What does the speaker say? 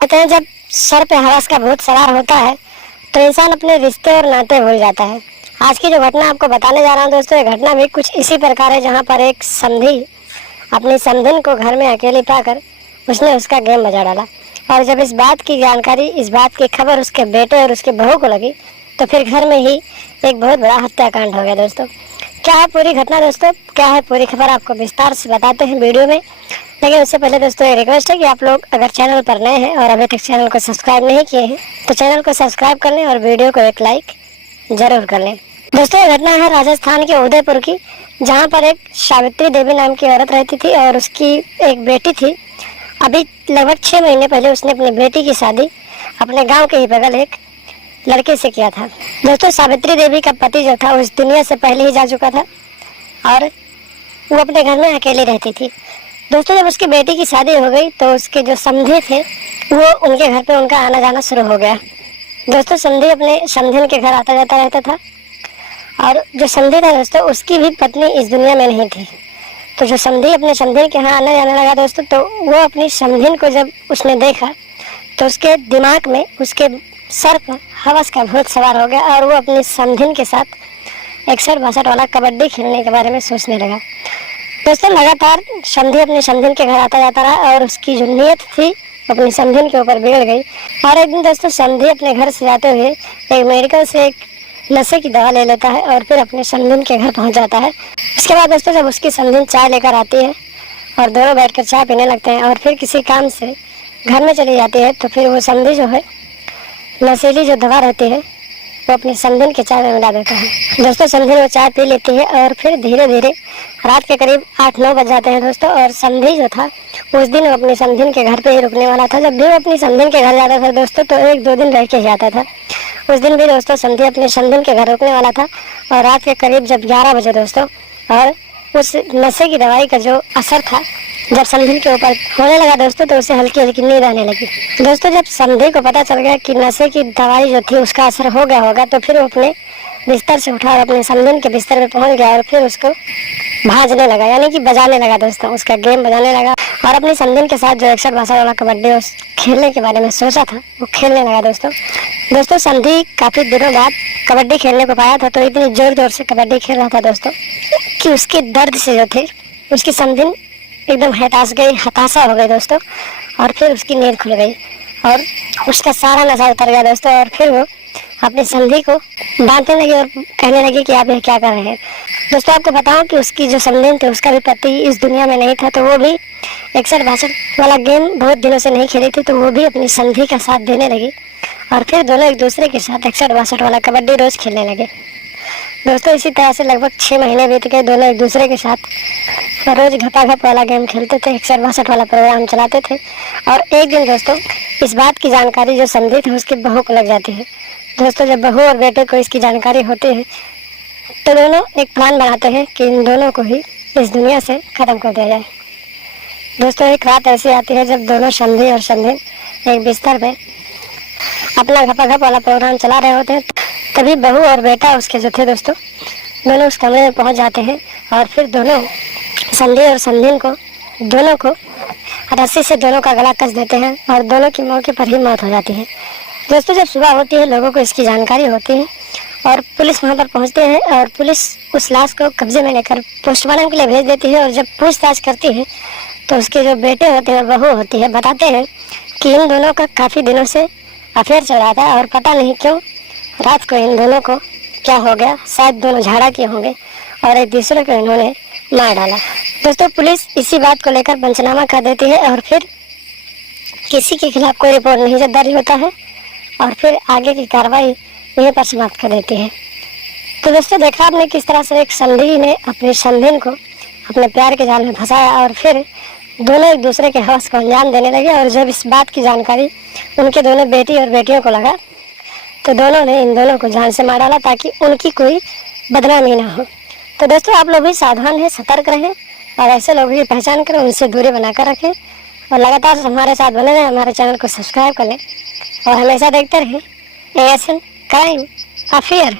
कहते हैं जब सर पे हवस का भूत सवार होता है तो इंसान अपने रिश्ते और नाते भूल जाता है। आज की जो घटना आपको बताने जा रहा हूँ दोस्तों, ये घटना भी कुछ इसी प्रकार है, जहाँ पर एक समधी अपनी समधिन को घर में अकेली पाकर उसने उसका गेम बजा डाला। और जब इस बात की जानकारी, इस बात की खबर उसके बेटे और उसकी बहू को लगी तो फिर घर में ही एक बहुत बड़ा हत्याकांड हो गया दोस्तों। क्या है पूरी घटना दोस्तों, क्या है पूरी खबर, आपको विस्तार से बताते हैं वीडियो में। लेकिन उससे पहले दोस्तों ये रिक्वेस्ट है कि आप लोग अगर चैनल पर नए हैं और अभी तक चैनल को सब्सक्राइब नहीं किए हैं तो चैनल को सब्सक्राइब कर लें और वीडियो को एक लाइक जरूर कर लें। दोस्तों ये घटना है राजस्थान के उदयपुर की, जहां पर एक सावित्री देवी नाम की औरत रहती थी और उसकी एक बेटी थी। अभी लगभग 6 महीने पहले उसने अपनी बेटी की शादी अपने गाँव के ही बगल एक लड़के से किया था। दोस्तों सावित्री देवी का पति जो था उस दुनिया से पहले ही जा चुका था और वो अपने घर में अकेली रहती थी। दोस्तों जब उसकी बेटी की शादी हो गई तो उसके जो समधी थे वो उनके घर पे उनका आना जाना शुरू हो गया। दोस्तों समधी अपने समधिन के घर आता जाता रहता था और जो समधी था दोस्तों उसकी भी पत्नी इस दुनिया में नहीं थी। तो जो समधी अपने समधिन के यहाँ आने जाने लगा दोस्तों, तो वो अपनी समधिन को जब उसने देखा तो उसके दिमाग में, उसके सर पर हवस का भूत सवार हो गया और वो अपनी समधिन के साथ 61-62 वाला कबड्डी खेलने के बारे में सोचने लगा। दोस्तों लगातार समधी अपने समधिन के घर आता जाता रहा और उसकी जो नीयत थी अपनी समधिन के ऊपर बिगड़ गई। और एक दिन दोस्तों समधी अपने घर से जाते हुए एक मेडिकल से एक नशे की दवा ले लेता है और फिर अपने समधिन के घर पहुंच जाता है। उसके बाद दोस्तों जब उसकी समधिन चाय लेकर आती है और दोनों बैठकर चाय पीने लगते हैं और फिर किसी काम से घर में चली जाती है, तो फिर वो समधी जो है नशीली जो दवा रहती है वो अपनी समधिन के चाय में मिला देता है। दोस्तों समधिन वो चाय पी लेती है और फिर धीरे धीरे रात के करीब 8-9 बज जाते हैं दोस्तों। और समधी जो था उस दिन वो अपनी समधिन के घर पे ही रुकने वाला था। जब भी वो अपनी समधिन के घर जाता था दोस्तों तो 1-2 दिन रह के ही आता था। उस दिन भी दोस्तों समधी अपनी समधिन के घर रुकने वाला था और रात के करीब जब 11 बजे दोस्तों, और उस नशे की दवाई का जो असर था जब समधी के ऊपर होने लगा दोस्तों, तो उसे हल्की हल्की नींद आने लगी। दोस्तों जब समधी को पता चल गया कि नशे की दवाई जो थी उसका असर हो गया होगा, तो फिर वो अपने बिस्तर से उठा और अपने समधिन के बिस्तर पे पहुंच गया और फिर उसको भाजने लगा, यानी कि बजाने लगा दोस्तों, उसका गेम बजाने लगा और अपनी समधिन के साथ जो 61-62 वाला कबड्डी खेलने के बारे में सोचा था वो खेलने लगा दोस्तों समधी काफी दिनों बाद कबड्डी खेलने को पाया था, तो इतनी जोर जोर से कबड्डी खेल रहा था दोस्तों कि उसके दर्द से जो थे उसकी समधिन एकदम हताशा हो गई दोस्तों। और फिर उसकी नींद खुल गई और उसका सारा नशा उतर गया दोस्तों। और फिर वो अपनी समधी को डांटने लगी और कहने लगी कि आप ये क्या कर रहे हैं। दोस्तों आपको बताऊं कि उसकी जो समधिन थी उसका भी पति इस दुनिया में नहीं था, तो वो भी 61-62 वाला गेम बहुत दिनों से नहीं खेली थी, तो वो भी अपनी समधी का साथ देने लगी और फिर दोनों एक दूसरे के साथ 61-62 वाला कबड्डी रोज खेलने लगे दोस्तों। इसी तरह से लगभग 6 महीने बीत गए, दोनों एक दूसरे के साथ रोज घपाघप वाला गेम खेलते थे, 61-62 वाला प्रोग्राम चलाते थे। और एक दिन दोस्तों इस बात की जानकारी जो समधी थी उसकी बहू को लग जाती है। दोस्तों जब बहू और बेटे को इसकी जानकारी होती है तो दोनों एक प्लान बनाते हैं कि इन दोनों को ही इस दुनिया से खत्म कर दिया जाए। दोस्तों एक रात ऐसी आती है जब दोनों समधी और समधिन एक बिस्तर पे अपना घपाघप वाला प्रोग्राम चला रहे होते हैं, तभी बहू और बेटा उसके जो थे दोस्तों दोनों उस कमरे में पहुंच जाते हैं और फिर दोनों समधी और समधिन को दोनों को रस्सी से दोनों का गला कस देते हैं और दोनों की मौके पर ही मौत हो जाती है। दोस्तों जब सुबह होती है लोगों को इसकी जानकारी होती है और पुलिस वहां पर पहुंचती है और पुलिस उस लाश को कब्जे में लेकर पोस्टमार्टम के लिए भेज देती है। और जब पूछताछ करती है तो उसके जो बेटे होते हैं और बहू होती है बताते हैं कि इन दोनों का काफ़ी दिनों से अफेयर चल रहा था और पता नहीं क्यों रात को इन दोनों को क्या हो गया, शायद दोनों झगड़ा किए होंगे और एक दूसरे को इन्होंने मार डाला। दोस्तों पुलिस इसी बात को लेकर पंचनामा कर देती है और फिर किसी के खिलाफ कोई रिपोर्ट नहीं दर्ज होता है और फिर आगे की कार्रवाई यहीं पर समाप्त कर देती है। तो दोस्तों देखा आपने किस तरह से एक समधी ने अपनी समधिन को अपने प्यार के जाल में फंसाया और फिर दोनों एक दूसरे के हवस को अंजाम देने लगे। और जब इस बात की जानकारी उनके दोनों बेटी और बेटियों को लगा तो दोनों ने इन दोनों को जान से मार डाला ताकि उनकी कोई बदनामी ना हो। तो दोस्तों आप लोग भी सावधान हैं, सतर्क रहें और ऐसे लोगों की पहचान करें, उनसे दूरी बनाकर रखें और लगातार हमारे साथ बने रहें। हमारे चैनल को सब्सक्राइब कर लें और हमेशा देखते रहें ASN क्राइम अफेयर।